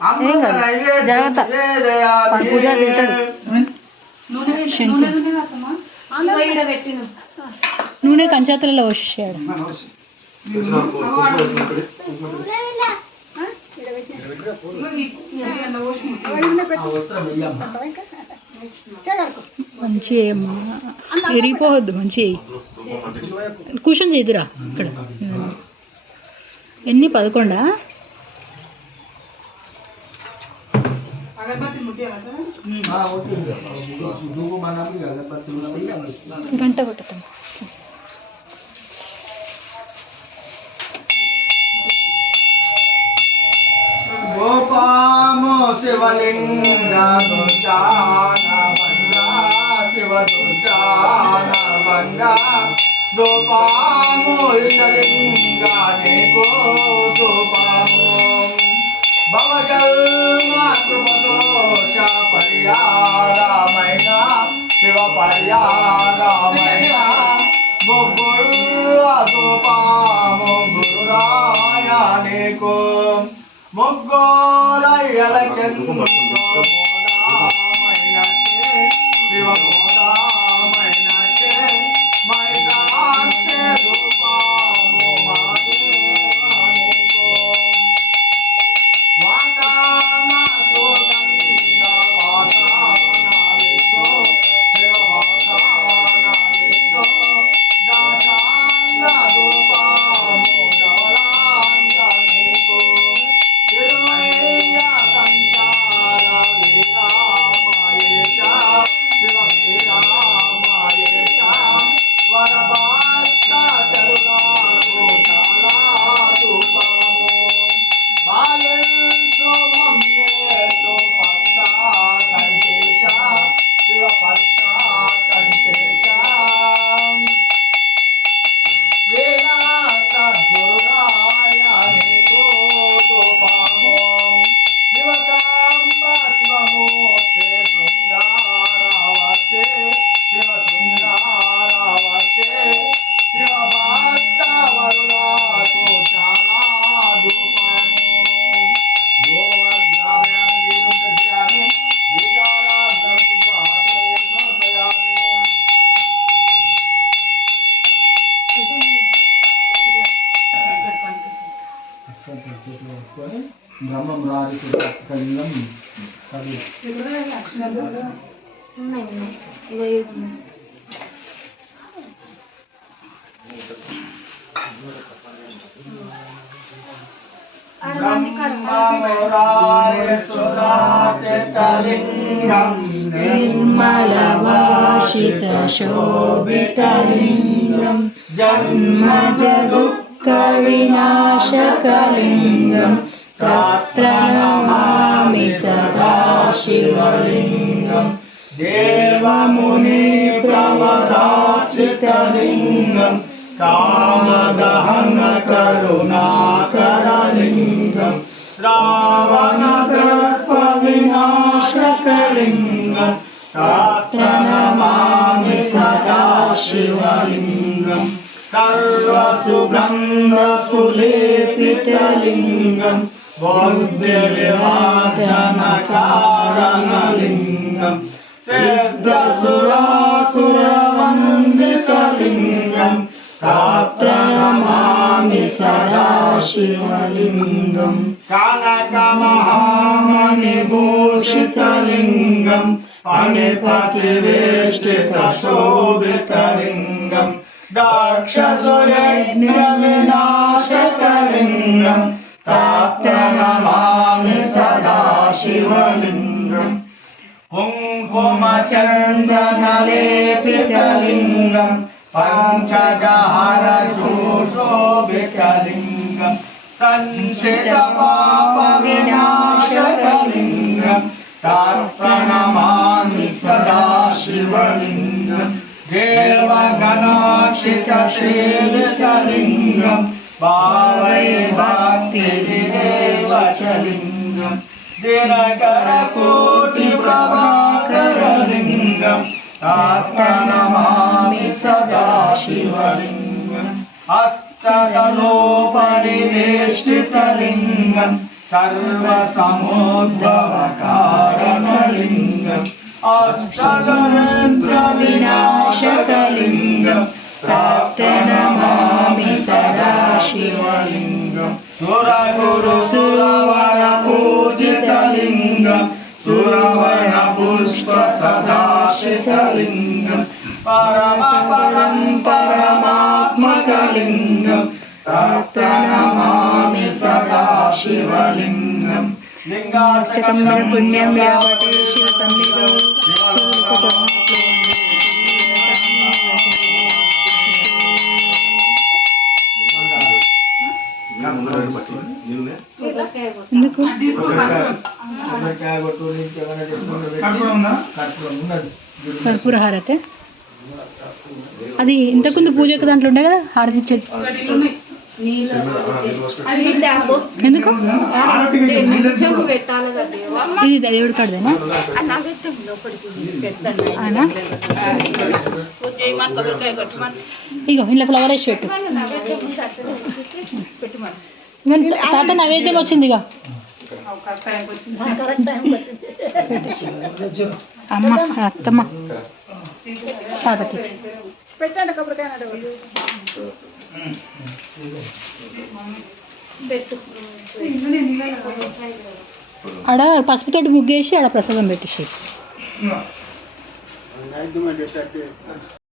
ఏం కాదు, జాగ్రత్త. పూజ తింటాడు. నూనె కంచాతలలో వచ్చేసాడు. మంచి ఎరిగిపోవద్దు, మంచి కూర్చొని చేద్దురా ఇక్కడ. ఎన్ని 11? గంట కొట్టం. గోపామో శివలింగ శివ దుర్జాన బంగ గోపామో శివలింగానే గోపామో భవజల్మాతృపదోష పర్యారామైన శివ పర్యారామైన గోపామో గురురాయానేకో మొగ్గోలయ్యలకెందు మోదామైనచ్చే శివ మోదామైనచ్చే మైదాక్షే రూపామో మాదేవానేకో వాసానాతో గంధ వాసానాలితో శివ వాసానాలితో దాసాంగ రూపామో దవలాంగనేకో బ్రహ్మం రాజకలింగం నిర్మలవాసిత శోభితలింగం జన్మజ దుఃఖ వినాశకలింగం ప్రణమామి సదా శివలింగం దేవముని ప్రవరాచితలింగం కామదహన కరుణాకరలింగం రావణ దర్ప వినాశకలింగం ప్రణమామి సదా శివలింగం సర్వసుగంధసులేపితలింగం బౌద్ధివివాచనకారణలింగం సిద్ధసురాసురవందితలింగం ప్రణమామి సదా శివలింగం కనకమహామణిభూషితలింగం ఫణిపతివేష్టితశోభితలింగం దాక్షసుయజ్ఞవినాశకలింగం ప్రణమామి సదా శివలింగం కుంకుమచందనలేపితలింగం పంచజహర శోభితలింగం సంచిత పాప వినాశకలింగం ప్రణమామి సదా శివలింగం దేవగణాక్షిత సేవితలింగం భావై భక్తి విదేవచలింగం దినకర కోటి ప్రభాకరలింగం ప్రణమామి సదా శివలింగం హస్తదలోపరివేష్టితలింగం సర్వసముద్భవ కారణలింగం అష్టదరిద్ర వినాశకలింగం ప్రాప్తనమామి సదా శివలింగం సురగురు సురవర పూజితలింగం సురవర పుష్ప సదాశితలింగం పరమ పరం పరమాత్మకలింగం ప్రాప్తనమామి సదా శివలింగం లింగాష్టకం పుణ్యం యావతే శివ సన్నిధౌ ఎందుకు కర్పూర హారతే అది ఇంతకుముందు పూజకు దాంట్లో ఉండే కదా హారతి ఇచ్చేది ఎందుకు ఇది దేవుడి కాడదేనా అవునా ఇగో ఇంట్లో ఫ్లవర్ వేసి పెట్టు తాత నైవేద్యం వచ్చింది ఇక అమ్మ అత్తమ్మ తాతకి పెట్టండి కొబ్బరికాయ ఆడ పసుపుతోటి ముగ్గేసి ఆడ ప్రసాదం పెట్టేసి